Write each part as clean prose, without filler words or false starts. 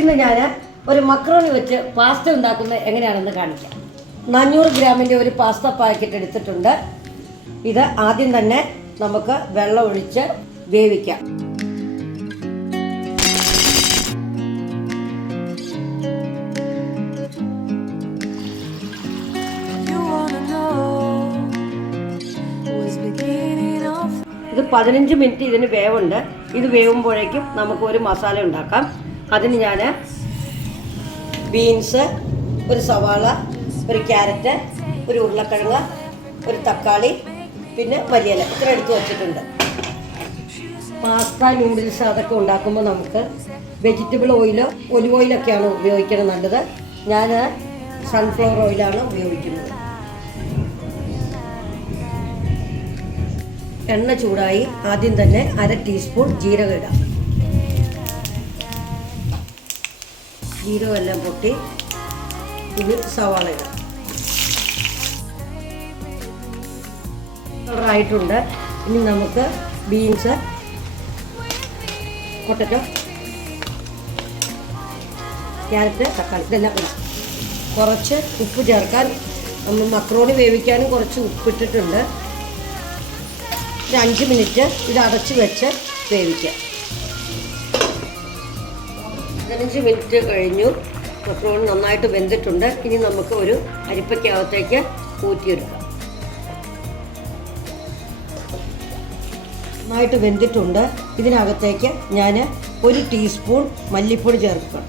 ഇന്ന് ഞാൻ ഒരു മക്രോണി വെച്ച് പാസ്ത ഉണ്ടാക്കുന്നത് എങ്ങനെയാണെന്ന് കാണിക്കാം. 400 ഗ്രാമിൻ്റെ ഒരു പാസ്ത പാക്കറ്റ് എടുത്തിട്ടുണ്ട്. ഇത് ആദ്യം തന്നെ നമുക്ക് വെള്ളം ഒഴിച്ച് വേവിക്കാം. ഇത് 15 മിനിറ്റ് ഇതിന് വേവുണ്ട്. ഇത് വേവുമ്പോഴേക്കും നമുക്ക് ഒരു മസാല ഉണ്ടാക്കാം. അതിന് ഞാൻ ബീൻസ്, ഒരു സവാള, ഒരു ക്യാരറ്റ്, ഒരു ഉരുളക്കിഴങ്ങ്, ഒരു തക്കാളി, പിന്നെ വലിയ ഇത്ര എടുത്ത് വെച്ചിട്ടുണ്ട്. പാസ്ത, നൂഡിൽസ് അതൊക്കെ ഉണ്ടാക്കുമ്പോൾ നമുക്ക് വെജിറ്റബിൾ ഓയിലോ ഒലിവ് ഓയിലൊക്കെയാണ് ഉപയോഗിക്കുന്നത് നല്ലത്. ഞാൻ സൺഫ്ലവർ ഓയിലാണ് ഉപയോഗിക്കുന്നത്. എണ്ണ ചൂടായി. ആദ്യം തന്നെ 1/2 ടീസ്പൂൺ ജീരകം ഇടാം. ജീരകമെല്ലാം പൊട്ടി ഇത് സവാള ഇടാം. കളറായിട്ടുണ്ട്. ഇനി നമുക്ക് ബീൻസ്, പൊട്ടറ്റോ, ക്യാരറ്റ്, തക്കാളി ഇതെല്ലാം കുറച്ച് ഉപ്പ് ചേർക്കാൻ. നമ്മൾ മക്രോണി വേവിക്കാനും കുറച്ച് ഉപ്പിട്ടിട്ടുണ്ട്. ഒരു 5 മിനിറ്റ് ഇത് അടച്ച് വെച്ച് വേവിക്കാം. 15 മിനിറ്റ് കഴിഞ്ഞു. മക്രോണി നന്നായിട്ട് വെന്തിട്ടുണ്ട്. ഇനി നമുക്ക് ഒരു അരിപ്പയ്ക്കകത്തേക്ക് ഊറ്റിയെടുക്കാം. നന്നായിട്ട് വെന്തിട്ടുണ്ട്. ഇതിനകത്തേക്ക് ഞാൻ 1 ടീസ്പൂൺ മല്ലിപ്പൊടി ചേർക്കാം.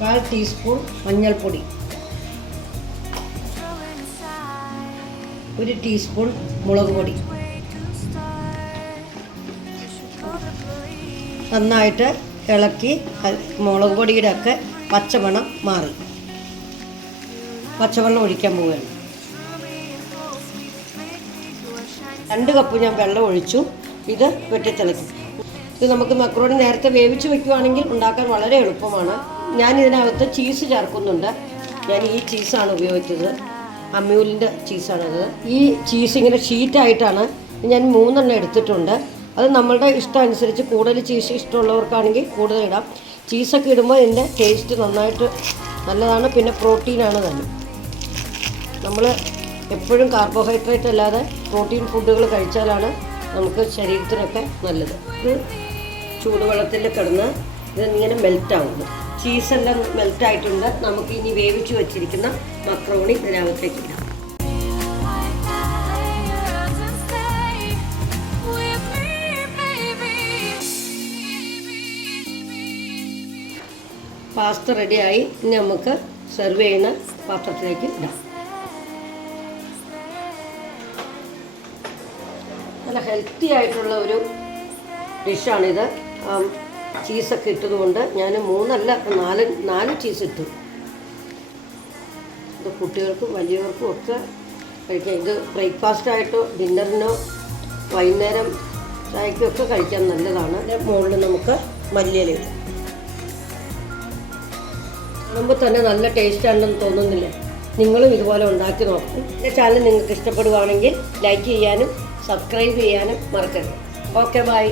1/4 ടീസ്പൂൺ മഞ്ഞൾപ്പൊടി, 1 ടീസ്പൂൺ മുളക് പൊടി. നന്നായിട്ട് ഇളക്കി മുളക് പൊടിയുടെ ഒക്കെ പച്ചമണം മാറി. പച്ചവെള്ളം ഒഴിക്കാൻ പോവുകയാണ്. 2 കപ്പ് ഞാൻ വെള്ളം ഒഴിച്ചു. ഇത് വെട്ടിത്തിളക്കും. ഇത് നമുക്ക് മക്രോണി നേരത്തെ വേവിച്ച് വെക്കുകയാണെങ്കിൽ ഉണ്ടാക്കാൻ വളരെ എളുപ്പമാണ്. ഞാൻ ഇതിനകത്ത് ചീസ് ചേർക്കുന്നുണ്ട്. ഞാൻ ഈ ചീസാണ് ഉപയോഗിച്ചത്. അമ്യൂലിൻ്റെ ചീസാണത്. ഈ ചീസ് ഇങ്ങനെ ഷീറ്റായിട്ടാണ് ഞാൻ 3 എണ്ണം എടുത്തിട്ടുണ്ട്. അത് നമ്മളുടെ ഇഷ്ടം അനുസരിച്ച് കൂടുതൽ ചീസ് ഇഷ്ടമുള്ളവർക്കാണെങ്കിൽ കൂടുതൽ ഇടാം. ചീസൊക്കെ ഇടുമ്പോൾ ഇതിൻ്റെ ടേസ്റ്റ് നന്നായിട്ട് നല്ലതാണ്. പിന്നെ പ്രോട്ടീനാണ് തന്നെ. നമ്മൾ എപ്പോഴും കാർബോഹൈഡ്രേറ്റ് അല്ലാതെ പ്രോട്ടീൻ ഫുഡുകൾ കഴിച്ചാലാണ് നമുക്ക് ശരീരത്തിനൊക്കെ നല്ലത്. ഇത് ചൂടുവെള്ളത്തിൽ കിടന്ന് ഇതിങ്ങനെ മെൽറ്റാവുന്നു. ചീസെല്ലാം മെൽറ്റായിട്ടുണ്ട്. നമുക്ക് ഇനി വേവിച്ച് വെച്ചിരിക്കുന്ന മക്രോണി ഇതിനകത്തേക്ക് ഇടാം. പാസ്ത റെഡിയായി. ഇനി നമുക്ക് സെർവ് ചെയ്യുന്ന പാത്രത്തിലേക്ക് ഇടാം. നല്ല ഹെൽത്തി ആയിട്ടുള്ള ഒരു ഡിഷാണിത്. ചീസൊക്കെ ഇട്ടതുകൊണ്ട് ഞാൻ 3 അല്ല 4 ചീസ് ഇട്ടു. ഇത് കുട്ടികൾക്കും വലിയവർക്കും ഒക്കെ കഴിക്കാം. ഇത് ബ്രേക്ക്ഫാസ്റ്റായിട്ടോ ഡിന്നറിനോ വൈകുന്നേരം ചായക്കൊക്കെ കഴിക്കാൻ നല്ലതാണ്. മുകളിൽ നമുക്ക് മല്ലിയില ഇടാം. കാണുമ്പോൾ തന്നെ നല്ല ടേസ്റ്റ് ആണെന്ന് തോന്നുന്നില്ലേ? നിങ്ങളും ഇതുപോലെ ഉണ്ടാക്കി നോക്കും. എൻ്റെ ചാനൽ നിങ്ങൾക്ക് ഇഷ്ടപ്പെടുകയാണെങ്കിൽ ലൈക്ക് ചെയ്യാനും സബ്സ്ക്രൈബ് ചെയ്യാനും മറക്കരുത്. Okay, by.